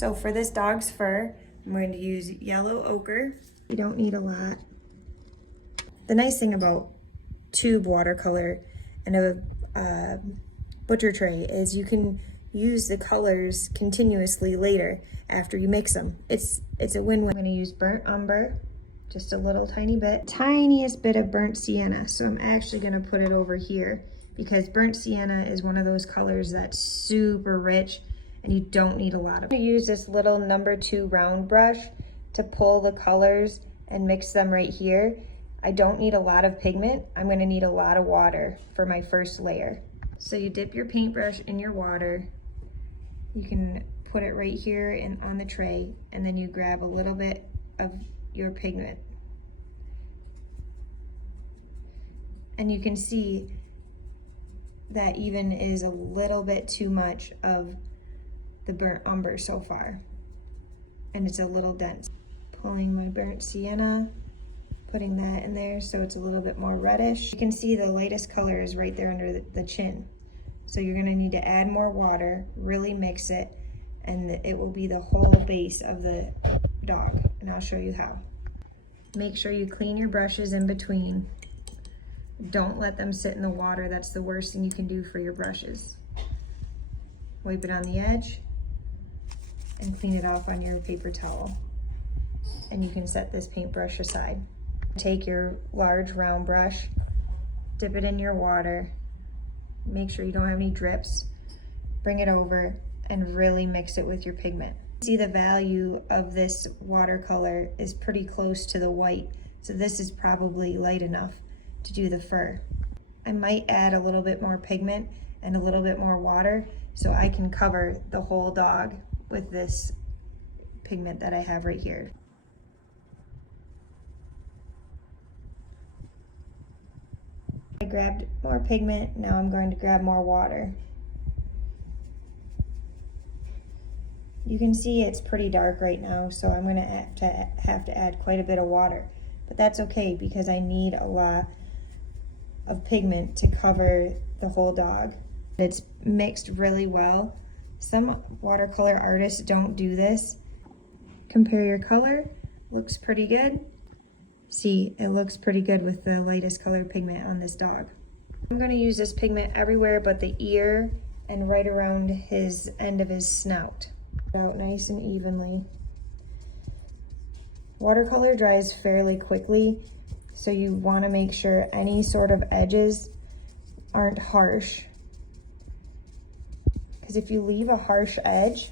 So for this dog's fur, I'm going to use yellow ochre. You don't need a lot. The nice thing about tube watercolor and a butcher tray is you can use the colors continuously later after you mix them. It's a win-win. I'm going to use burnt umber, just a little tiny bit, tiniest bit of burnt sienna. So I'm actually going to put it over here because burnt sienna is one of those colors that's super rich and you don't need a lot of it. I'm going to use this little number 2 round brush to pull the colors and mix them right here. I don't need a lot of pigment. I'm going to need a lot of water for my first layer. So you dip your paintbrush in your water. You can put it right here and on the tray, and then you grab a little bit of your pigment. And you can see that even is a little bit too much of the burnt umber so far. And it's a little dense. Pulling my burnt sienna, putting that in there so it's a little bit more reddish. You can see the lightest color is right there under the chin. So you're gonna need to add more water, really mix it, and it will be the whole base of the dog. And I'll show you how. Make sure you clean your brushes in between. Don't let them sit in the water. That's the worst thing you can do for your brushes. Wipe it on the edge and clean it off on your paper towel. And you can set this paintbrush aside. Take your large round brush, dip it in your water, make sure you don't have any drips, bring it over and really mix it with your pigment. See, the value of this watercolor is pretty close to the white, so this is probably light enough to do the fur. I might add a little bit more pigment and a little bit more water so I can cover the whole dog with this pigment that I have right here. I grabbed more pigment, now I'm going to grab more water. You can see it's pretty dark right now, so I'm going to have to add quite a bit of water. But that's okay because I need a lot of pigment to cover the whole dog. It's mixed really well. Some watercolor artists don't do this. Compare your color, looks pretty good. See, it looks pretty good with the lightest color pigment on this dog. I'm going to use this pigment everywhere but the ear and right around his end of his snout. Out nice and evenly. Watercolor dries fairly quickly, so you want to make sure any sort of edges aren't harsh. Because if you leave a harsh edge,